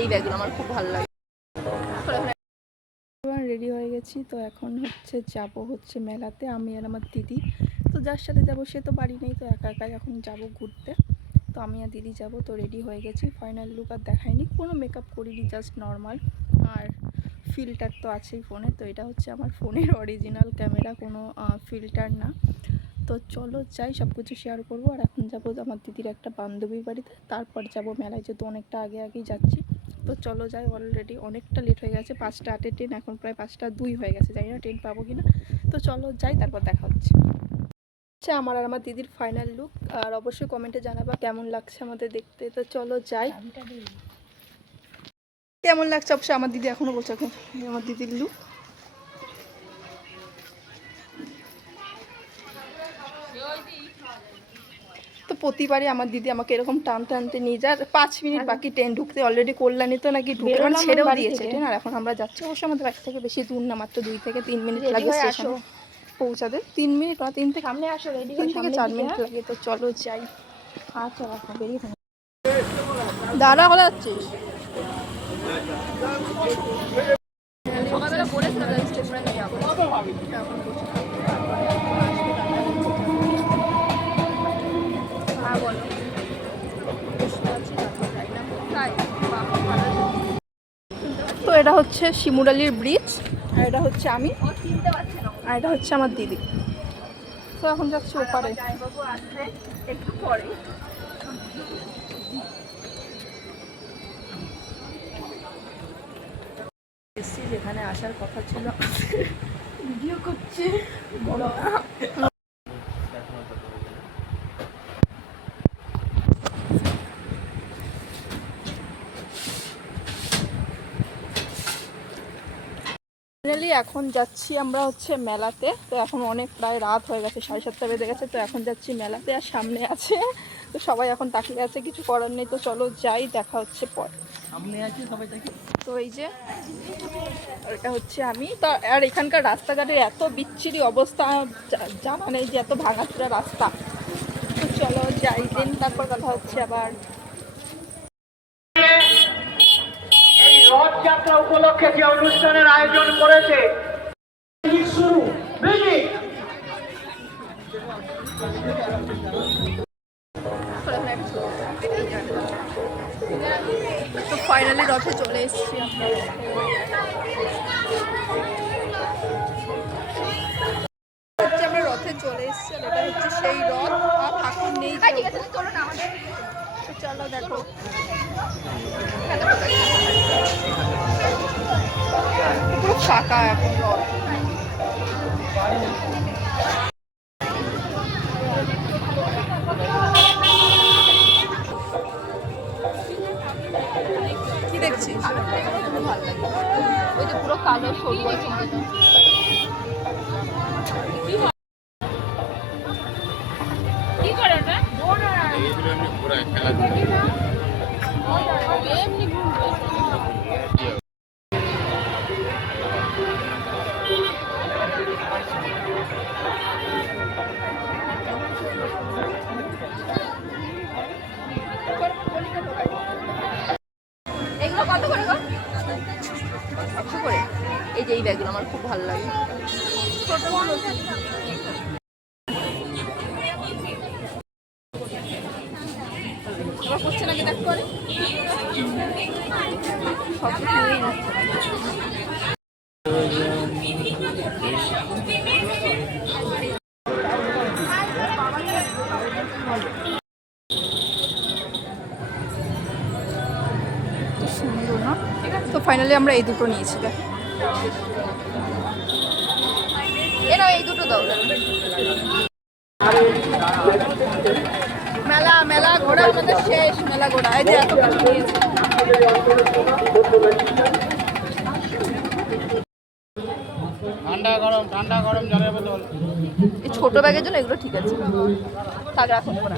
এই ব্যাগগুলো আমার খুব ভালো লাগে। রেডি হয়ে গেছি, তো এখন হচ্ছে যাব হচ্ছে মেলাতে, আমি আর আমার দিদি। তো যার সাথে যাব, সে তো বাড়ি নেই, তো একা একাই এখন যাব ঘুরতে। তো আমি আর দিদি যাব, তো রেডি হয়ে গেছি। ফাইনাল লুক আর দেখাইনি, কোনো মেকআপ করিনি জাস্ট নর্মাল আর ফিল্টার তো আছেই ফোনে তো এটা হচ্ছে আমার ফোনের অরিজিনাল ক্যামেরা কোনো ফিল্টার না। তো চলো যাই সব কিছু শেয়ার করব। আর এখন যাব আমার দিদির একটা বান্ধবীর বাড়িতে, তারপর যাব মেলায়, যেহেতু অনেকটা আগে আগেই যাচ্ছি। তো চলো যাই অলরেডি অনেকটা লেট হয়ে গেছে পাঁচটা আটের ট্রেন এখন প্রায় পাঁচটা দুই হয়ে গেছে জানি না ট্রেন পাবো কি না তো চলো যাই তারপর দেখা হচ্ছে। আচ্ছা আমার আর আমার দিদির ফাইনাল লুক আর অবশ্যই কমেন্টে জানাবা কেমন লাগছে আমাদের দেখতে। তো চলো যাই। কেমন লাগছে? অবশ্যই আমার দিদি এখনও বলছে আমার দিদির লুক প্রতিবারই আমার দিদি আমাকে এরকম টানতে টানতে নিয়ে যায়। পাঁচ মিনিট বাকি ট্রেন ঢুকতে অলরেডি কল্যাণী তো নাকি ঢুকে মানে ছেড়েও দিয়েছে ট্রেন আর এখন আমরা যাচ্ছি অবশ্য আমাদের বাড়ি থেকে বেশি দূর না মাত্র দুই থেকে তিন মিনিট লাগে স্টেশনে পৌঁছাতে। তিন মিনিট না তিন থেকে সামনে আসো রেডি তিন থেকে চার মিনিট লাগে তো চলো যাই। আচ্ছা রাখো বেরিয়ে। দাঁড়া কোথায় যাচ্ছিস? এটা হচ্ছে শিমুরালির ব্রিজ আর এটা হচ্ছে আমি আর এটা হচ্ছে আমার দিদি। তো এখন যাচ্ছি ওপারে। একটু পরে। এসছি যেখানে আসার কথা ছিল। ভিডিও করছে। ফাইনালি এখন যাচ্ছি আমরা হচ্ছে মেলাতে। তো এখন অনেক প্রায় রাত হয়ে গেছে সাড়ে সাতটা বেজে গেছে তো এখন যাচ্ছি মেলাতে আর সামনে আছে। তো সবাই এখন তাকিয়ে আছে কিছু করার নেই তো চলো যাই দেখা হচ্ছে পরে। তো এই যে এটা হচ্ছে আমি। তো আর এখানকার রাস্তাঘাটের এত বিচ্ছিরি অবস্থা জানা নেই যে এত ভাঙাচোরা রাস্তা। তো চলো যাই দিন তারপর কথা হচ্ছে আবার এই রথযাত্রা উপলক্ষে যে অনুষ্ঠানের আয়োজন করেছে। শুরু। তো ফাইনালি রথে চলে এসেছি আমরা। পুরো ফাঁকা এখন। কি দেখছিস? ওই যে পুরো কালো সরু কি করে ওটা? এগুলো কত করে এই যে এই ব্যাগগুলো আমার খুব ভালো লাগে। করছে নাকি দেখ করে তো ফাইনালি আমরা এই দুটো নিয়েছি এই দুটো দাও মেলা মেলা শেষ, মেলা নিয়েছি। ঠান্ডা গরম ঠান্ডা গরম জলের বোতল। ছোট ব্যাগের জন্য এগুলো ঠিক আছে। থাক রাখুন ওরা